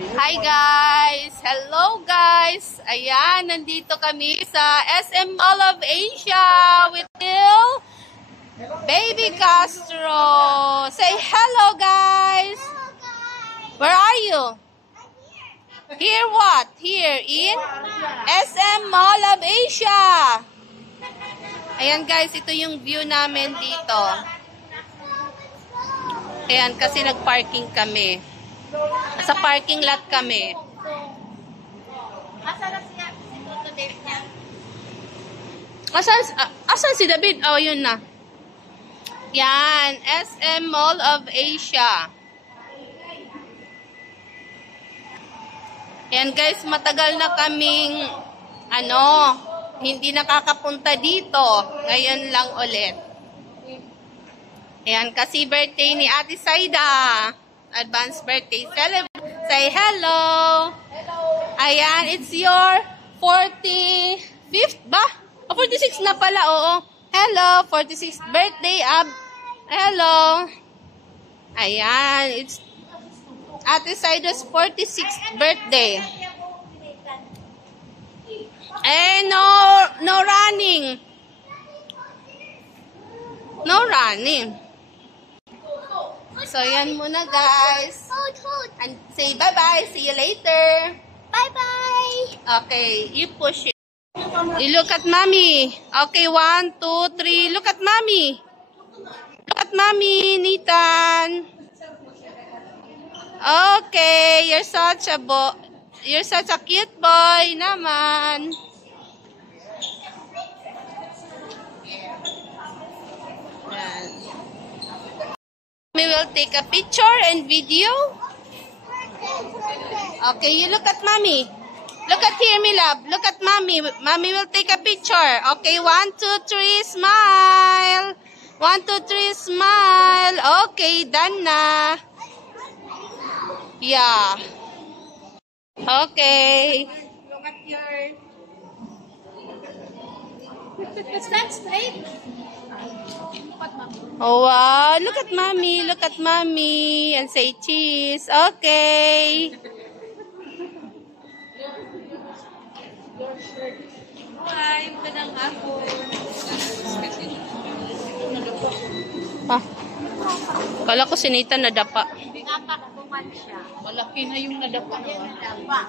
Hi guys! Hello guys! Ayan, nandito kami sa SM Mall of Asia with Baby Castro. Say hello guys! Where are you? Here what? Here in SM Mall of Asia. Ayan guys, ito yung view namin dito. Ayan, kasi nag-parking kami. Sa parking lot kami. Asan si David? Oh, yun na. Yan, SM Mall of Asia. Yan guys, matagal na kaming hindi nakakapunta dito. Ngayon lang ulit. Ayan, kasi birthday ni Ate Saida. Advanced birthday celebration. Say hello. Hello. Ayan, it's your 45th ba? O 46 na pala, oo. Hello, 46th birthday. Hello. Ayan, it's Ate Saida's 46th birthday. No running. No running. So, yan muna guys. And say bye-bye. See you later. Bye-bye. Okay, you push it. You look at mommy. Okay, 1, 2, 3. Look at mommy. Look at mommy, Nathan. Okay, you're such a cute boy naman. Yan. We will take a picture and video. Okay, you look at mommy. Look at here, my love. Look at mommy. Mommy will take a picture. Okay, 1, 2, 3, smile. 1, 2, 3, smile. Okay, done na. Yeah. Okay. Look at your... Stand straight. Oh, wow. Look at mommy. Look at mommy. And say cheese. Okay. Hi, magandang hapon. Ah. Kala ko si Nathan nadapa. Hindi nga takbuhan siya. Malaki na yung nadapa. Nadapa.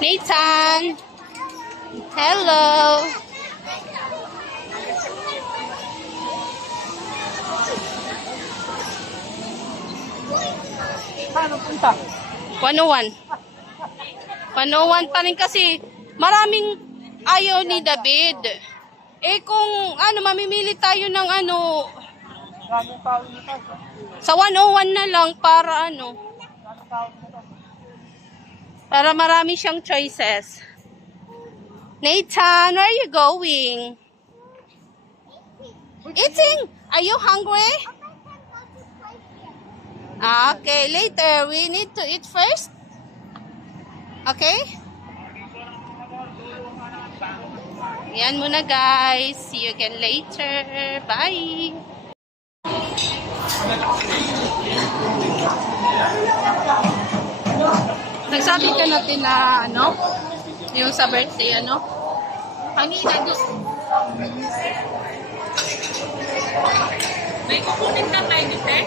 Nathan. Hello. Paano punta? 101. 101 pa rin kasi maraming ayaw ni David. Eh kung mamimili tayo ng sa 101 na lang para para marami siyang choices. Nathan, where are you going? Eating? Are you hungry? Okay, later. We need to eat first. Okay? Yan muna guys. See you again later. Bye! Nagsabi ka natin na yung sa birthday Kanina doon. May kukunin na tayo ni Tek.